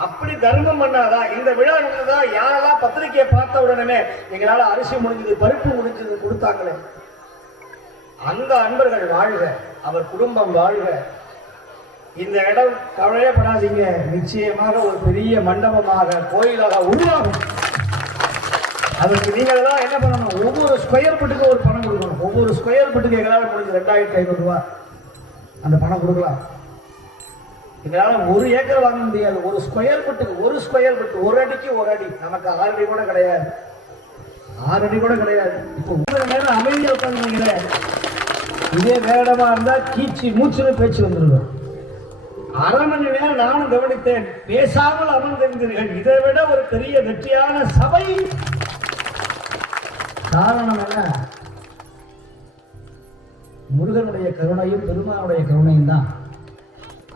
அப்படி தர்மம் பண்ணாதா? இந்த விழா நடந்ததா? யாரெல்லாம் பத்திரிகையை பார்த்த உடனே எங்களால் அரிசி முடிஞ்சது, பருப்பு முடிஞ்சது கொடுத்தாங்களே, அந்த அன்பர்கள் வாழ்க, அவர் குடும்பம் வாழ்க. இந்த இடம் கவலையப்படாதீங்க, நிச்சயமாக ஒரு பெரிய மண்டபமாக கோயிலாக உருவாகும். அதற்கு நீங்கள் தான் என்ன பண்ணணும்? ஒவ்வொரு ஸ்கொயர் ஃபீட்டுக்கு ஒரு பணம் கொடுக்கணும். ஒவ்வொரு ஸ்கொயர் ஃபீட்டுக்கு எங்களால் முடிஞ்சது 2500 ரூபா அந்த பணம் கொடுக்கலாம். எங்களால் 1 ஏக்கர் வாங்க முடியாது. ஒரு ஸ்கொயர் ஃபீட்டுக்கு, ஒரு ஸ்கொயர் ஃபீட், ஒரு அடிக்கு ஒரு அடி. நமக்கு 6 அடி கூட கிடையாது, 6 அடி கூட கிடையாது. இப்போ 1 நேரம் அமைதியாக உட்காந்துங்கள, இதே வேடமா இருந்தால் கீச்சு மூச்சுன்னு பேச்சு வந்துருக்கும். 1/2 மணி நேரம் நானும் கவனித்தேன், பேசாமல் அமர்ந்திருந்தீர்கள். இதை விட ஒரு பெரிய வெற்றியான சபை. காரணம் என்ன? முருகனுடைய கருணையும் பெருமானுடைய கருணையும் தான்.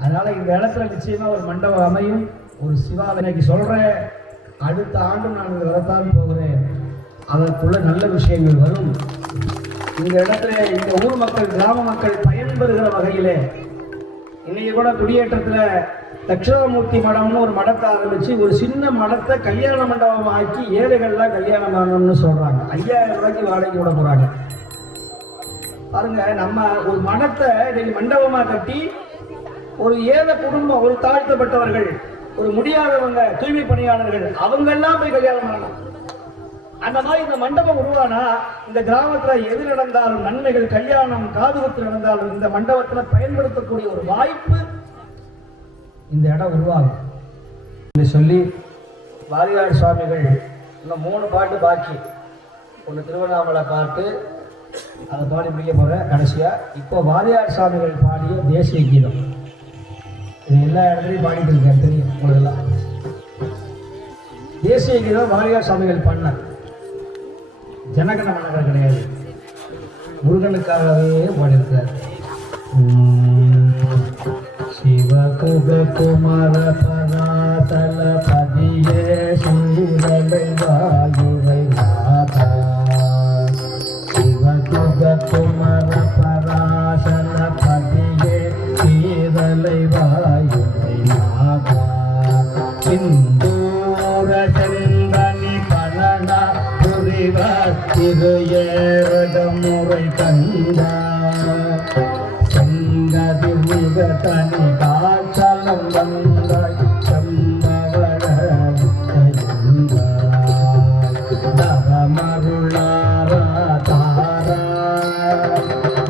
அதனால இந்த இடத்துல நிச்சயமா ஒரு மண்டபம் அமையும், ஒரு சிவாலயம். இன்னைக்கு சொல்றேன், அடுத்த ஆண்டு நான் வரத்தான் போகிறேன். அதற்குள்ள நல்ல விஷயங்கள் வரும். இந்த இடத்துல இந்த ஊர் மக்கள், கிராம மக்கள் பயன்பெறுகிற வகையிலே இன்னைக்கு கூட குடியேற்றத்தில் தட்சிணாமூர்த்தி மடம்னு ஒரு மடத்தை ஆரம்பிச்சு ஒரு சின்ன மடத்தை கல்யாண மண்டபம் ஆக்கி ஏழைகள்லாம் கல்யாணம் பண்ணணும்னு சொல்றாங்க. 5000 ரூபாய்க்கு வாடகை விட போறாங்க. பாருங்க, நம்ம ஒரு மடத்தை இன்னைக்கு மண்டபமா கட்டி ஒரு ஏழை குடும்பம், ஒரு தாழ்த்தப்பட்டவர்கள், ஒரு முடியாதவங்க, தூய்மை பணியாளர்கள், அவங்க எல்லாம் போய் கல்யாணம் பண்ணலாம். அந்த மாதிரி இந்த மண்டபம் உருவானா இந்த கிராமத்துல எது நடந்தாலும் நன்மைகள், கல்யாணம், காதுகுத்து நடந்தாலும் இந்த மண்டபத்துல பயன்படுத்தக்கூடிய ஒரு வாய்ப்பு இந்த இடம் உருவாகும் என்று சொல்லி வாரியார் சுவாமிகள் இன்னும் 3 பாட்டு பாக்கி. ஒன்று திருவண்ணாமலை பாட்டு, அதை பாடி முடிக்க போறேன் கடைசியா. இப்போ வாரியார் சுவாமிகள் பாடிய தேசிய கீதம், இது எல்லா இடத்துலையும் பாடிட்டு இருக்கேன், தெரியும் உங்களுக்கெல்லாம். தேசிய கீதம் வாரியார் சுவாமிகள் பண்ணார். ஜனகன மன்னர்கள் கிடையாது, முருகனுக்காகவே பாடியிருக்கார். சிவகுக குமார பராதல பதியே சூரலை வாயுவை நாதா. சிவகுக குமார பராசல பதியே சீரலை வாயுவை நாதா. சிந்தூர செந்தனி பலனா புரிவார் திரு ஏழமுறை கண்டா. செங்கதி மிக தனி காச்சலம் வந்தாய் சம்பவர நவமருளாரா தாரா.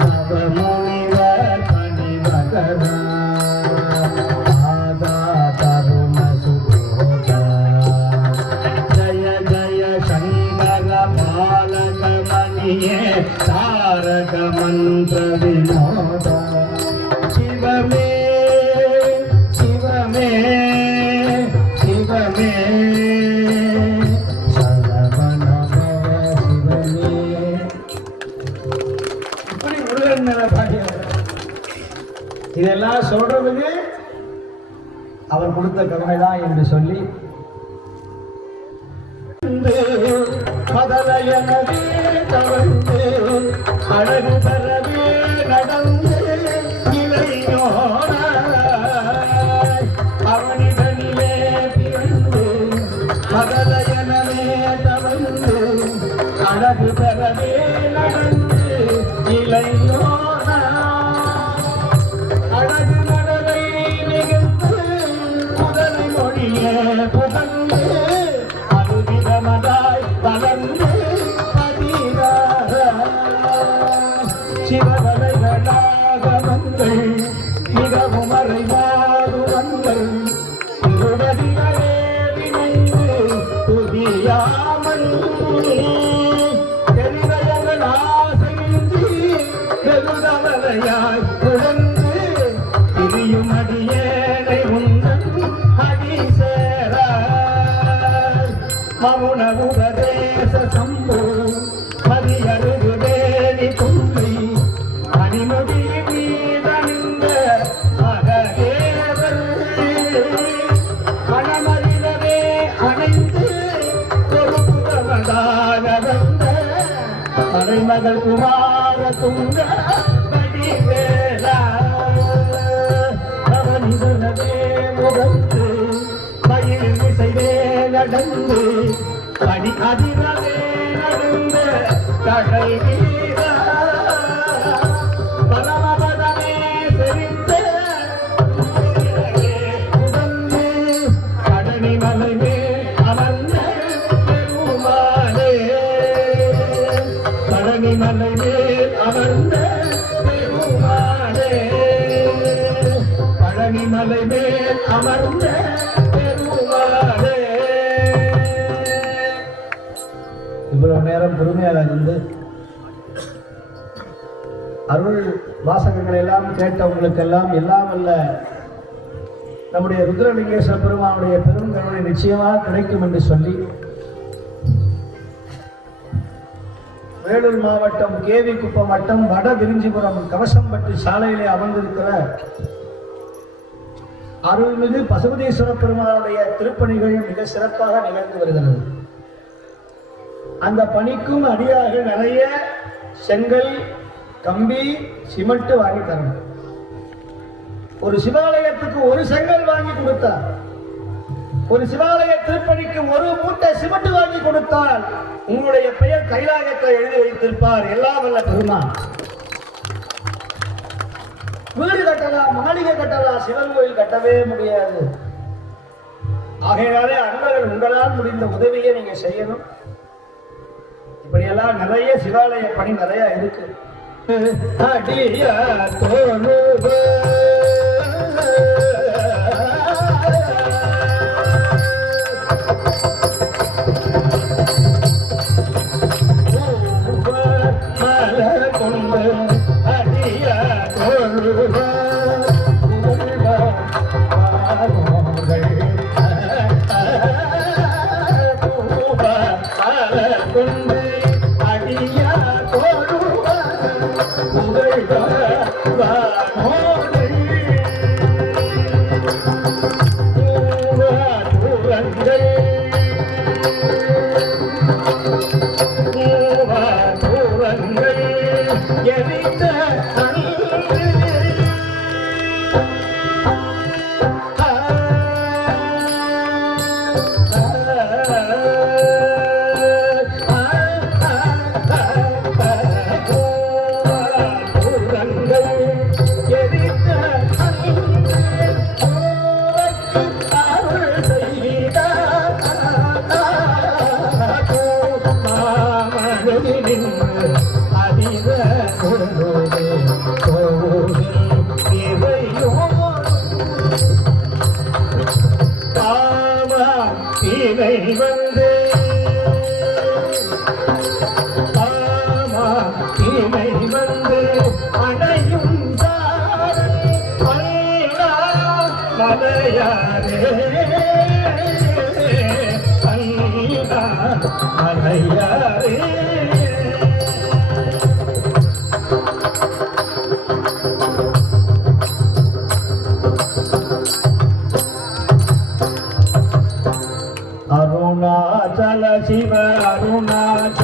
நவமுனிவர் பணிமகரா ஆதா தருண சுகோதா. ஜய ஜய சங்கர பாலக மணியே தாரக மந்திர வினோதா. சிவமே சிவமே சிவமே சரவண பவ சிவமே. இப்படி முருகன் மேல பாடியவர். இதெல்லாம் சொல்றதுக்கு அவர் கொடுத்த கருணைதான் என்று சொல்லி மதலையனவே தவழ்ந்து அழகு பெறவே நடந்து இளையோனாய் அவனிடனிலே பிறந்து மதலையனவே தவழ்ந்து அழகு பெறவே நடந்து இளையோனாய் அழகு நடவை மிகுந்து முதலை மொழியே புகழ்ந்து அருவிதமதாய் வளர்ந்து பதினாக சிவகலைகளாகவங்கள் மிகவும் மறைவாதுவங்கள் திருவதிகளே வினைந்து புதியாமல் தெரிவயங்கள் ஆசையின்றி வெகுதவலையாய் குழந்து திரியும் அடியேனை உந்தன் அடி சேர மவுன உபதேச சம்பு மதியருகு வேலி தும்பி அணிமுடி மீதணிந்த மகதேவர் மனமறிலவே அணைந்து பொறுப்புகவதாக வந்த மறைமகள் குமார துங்க வடிவேலா அவனிதனவே முகத்து மயில் விசைவே நடந்து படி அதிரவே நடந்த கடல் வீரா பரமபதமே செறிந்த உடந்து கடனி மலைமே அமர்ந்த பெருமாளே கடனி மலைமே அமர்ந்த பெருமாளே பழனி மலை மேல் அமர்ந்த பெருமாளே. இவ்வளவு நேரம் பொறுமையாக இருந்து அருள் வாசகங்கள் எல்லாம் கேட்டவங்களுக்கெல்லாம் எல்லாம் அல்ல நம்முடைய ருத்ரலிங்கேஸ்வர பெருமானுடைய பெரும் கருணை நிச்சயமாக கிடைக்கும் என்று சொல்லி வேலூர் மாவட்டம் கேவி குப்பம் வட்டம் வட விரிஞ்சிபுரம் கவசம்பட்டு சாலையிலே அமர்ந்திருக்கிற அருள்மிகு பசுபதீஸ்வர பெருமானுடைய திருப்பணிகள் மிக சிறப்பாக நிகழ்ந்து வருகிறது. அந்த பணிக்கும் அடியார்கள் நிறைய செங்கல் கம்பி சிமெண்ட் வாங்கி தரணும். ஒரு சிவாலயத்துக்கு ஒரு செங்கல் வாங்கி கொடுத்தார், ஒரு சிவாலய திருப்பணிக்கு ஒரு மூட்டை சிமெண்ட் வாங்கி கொடுத்தால் உங்களுடைய பெயர் கைலாயத்தை எழுதி வைத்திருப்பார் எல்லாம் வல்ல பெருமான். வீடு கட்டலாம், மாளிகை கட்டலாம், சிவன் கோயில் கட்டவே முடியாது. ஆகையினாலே அன்பர்கள் உங்களால் முடிந்த உதவியை நீங்க செய்யணும். இப்படியெல்லாம் நிறைய சிவாலய பணி நிறைய இருக்கு. அடிய தோணுவே அருணாச்சல சிவ அருணாச்சல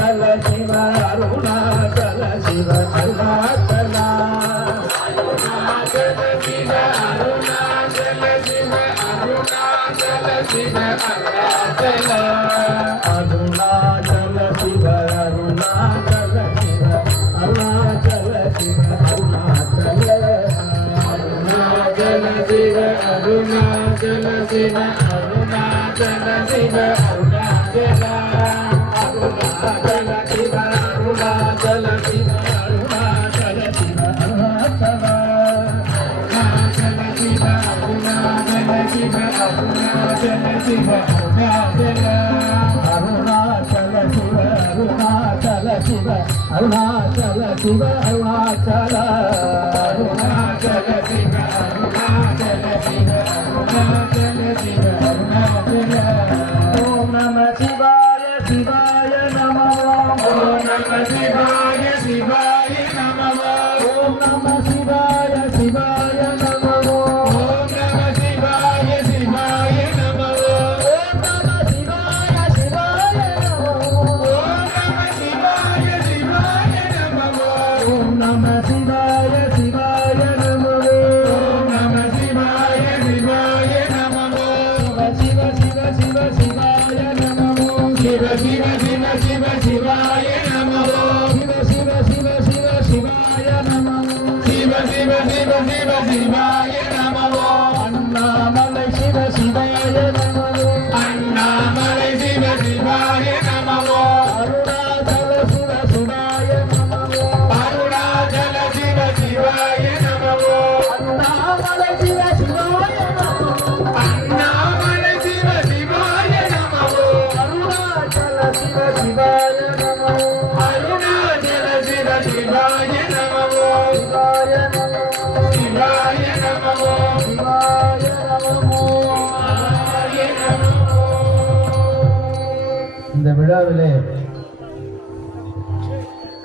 இந்த விழாவிலே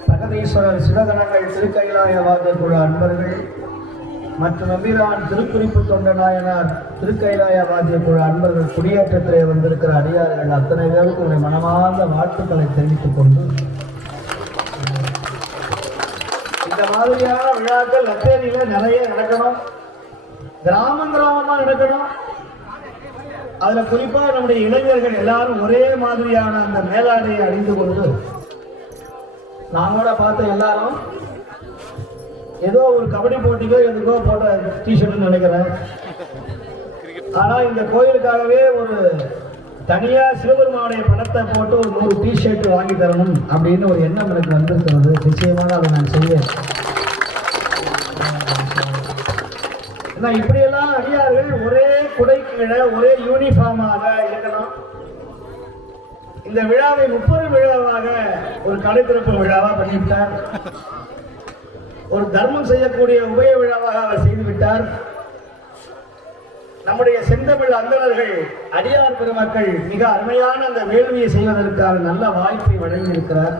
பிரகதீஸ்வரர் சிவகணங்கள் திருக்கைலாய வாத்தியக்குழு அன்பர்கள் மற்றும் நம்பிரான் திருக்குறிப்பு தொண்ட நாயனார் திருக்கைலாய வாத்தியக்குழு அன்பர்கள் குடியேற்றத்திலே வந்திருக்கிற அடியார்கள் அத்தனை பேருக்கு மனமார்ந்த வாழ்த்துக்களை தெரிவித்துக் கொண்டு இந்த மாதிரியான விழாக்கள் லத்தேரியில நிறைய நடக்கணும், கிராமமா நடக்கணும். அதுல குறிப்பா நம்முடைய இளைஞர்கள் எல்லாரும் ஒரே மாதிரியான அந்த மேலாடையை அணிந்து கொண்டு நான் கூட பார்த்த எல்லாரும் ஏதோ ஒரு கபடி போட்டிக்கோ எதுக்கோ போட்ட டிஷர்ட்னு நினைக்கிறேன். ஆனா இந்த கோயிலுக்காகவே ஒரு தனியா சிவபெருமானுடைய படத்தை போட்டு ஒரு 100 டிஷர்ட் வாங்கி தரணும் அப்படின்னு ஒரு எண்ணம் எனக்கு வந்திருக்கிறது. நிச்சயமாக அதை நான் செய்வேன். ஏன்னா இப்படியெல்லாம் அடியார்கள் ஒரே குடை கீழே ஒரே யூனிஃபார்மாக இருக்கணும். இந்த விழாவை 30 விழாவாக ஒரு கடை திறப்பு விழாவாக பண்ணிவிட்டார். ஒரு தர்மம் செய்யக்கூடிய உபய விழாவாக அவர் செய்துவிட்டார். நம்முடைய செந்தமிழ் அந்தணர்கள் அடியார் பெருமக்கள் மிக அருமையான அந்த வேள்வியை செய்வதற்கான நல்ல வாய்ப்பை வழங்கியிருக்கிறார்.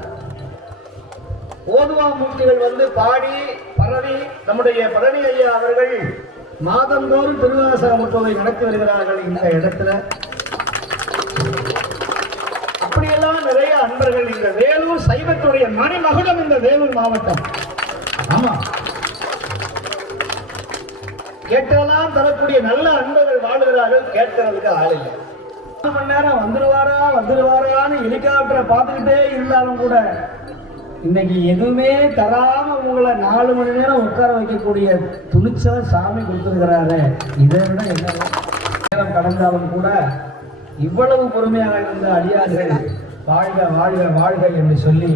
ஓதுவா மூர்த்திகள் வந்து பாடி பரவி நம்முடைய பழனி ஐயா அவர்கள் மாதந்தோறும் திருவாசக முற்றுகை நடத்தி வருகிறார்கள் இந்த இடத்துல. அப்படியெல்லாம் நிறைய அன்பர்கள் இந்த வேலூர் சைவத்துடைய மணிமகுடம் இந்த வேலூர் மாவட்டம். ஆமா, கேட்டெல்லாம் தரக்கூடிய நல்ல அன்பர்கள் வாழ்கிறார்கள். கேட்கறதுக்கு ஆள் இல்லை. 1 மணி நேரம் வந்துருவாரான்னு ஹெலிகாப்டரை பார்த்துக்கிட்டே இருந்தாலும் கூட இன்னைக்கு எதுவுமே தராம உங்களை 4 மணி நேரம் உட்கார வைக்கக்கூடிய துணிச்சல சாமி கொடுத்துருக்கிறாரு. இதை விட என்ன நேரம் கடந்தாலும் கூட இவ்வளவு பொறுமையாக இருந்த அடியார்கள் வாழ்க வாழ்க வாழ்க என்று சொல்லி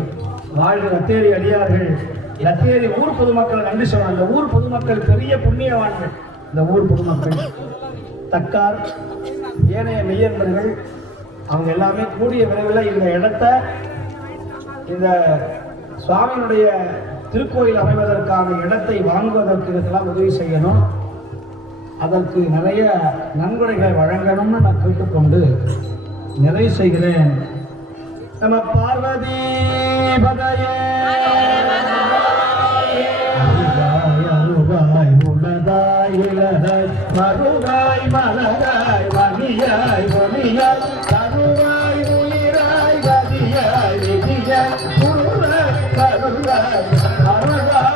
வாழ்க லத்தேரி அடியார்கள். லத்தேரி ஊர் பொதுமக்கள் நன்றி சொன்னாங்க. அந்த ஊர் பொதுமக்கள் பெரிய புண்ணியவான்கள். இந்த ஊர் பொதுமக்கள் தக்கார் ஏனைய மெய்யன்பர்கள் அவங்க எல்லாமே கூடிய விரைவில் இந்த இடத்தை இந்த சுவாமியினுடைய திருக்கோயில் அமைவதற்கான இடத்தை வாங்குவதற்கு இதெல்லாம் உதவி செய்யணும். அதற்கு நிறைய நன்கொடைகளை வழங்கணும்னு நான் கேட்டுக்கொண்டு நிறைவு செய்கிறேன். நம்ம பார்வதி பதையே உள்ளதாய் இளதாய் மறுவாய் மலராய் வனியாய் ஒளியாய் கருவாய் உயிராய் கதியாய் விதியாய் உருவாய் கருவாய் அருவாய்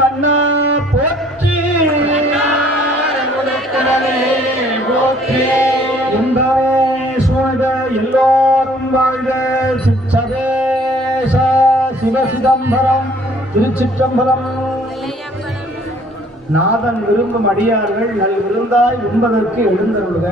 மன்னா போற்றி போற்றி என்பவே சூழ்க எல்லோரும் வாழ்க சிச்சதேச சிவசிதம்பரம் திருச்சிற்றம்பலம். நாதன் விரும்பும் அடியார்கள் நல் விருந்தாய் உண்பதற்கு எழுந்தருள்க.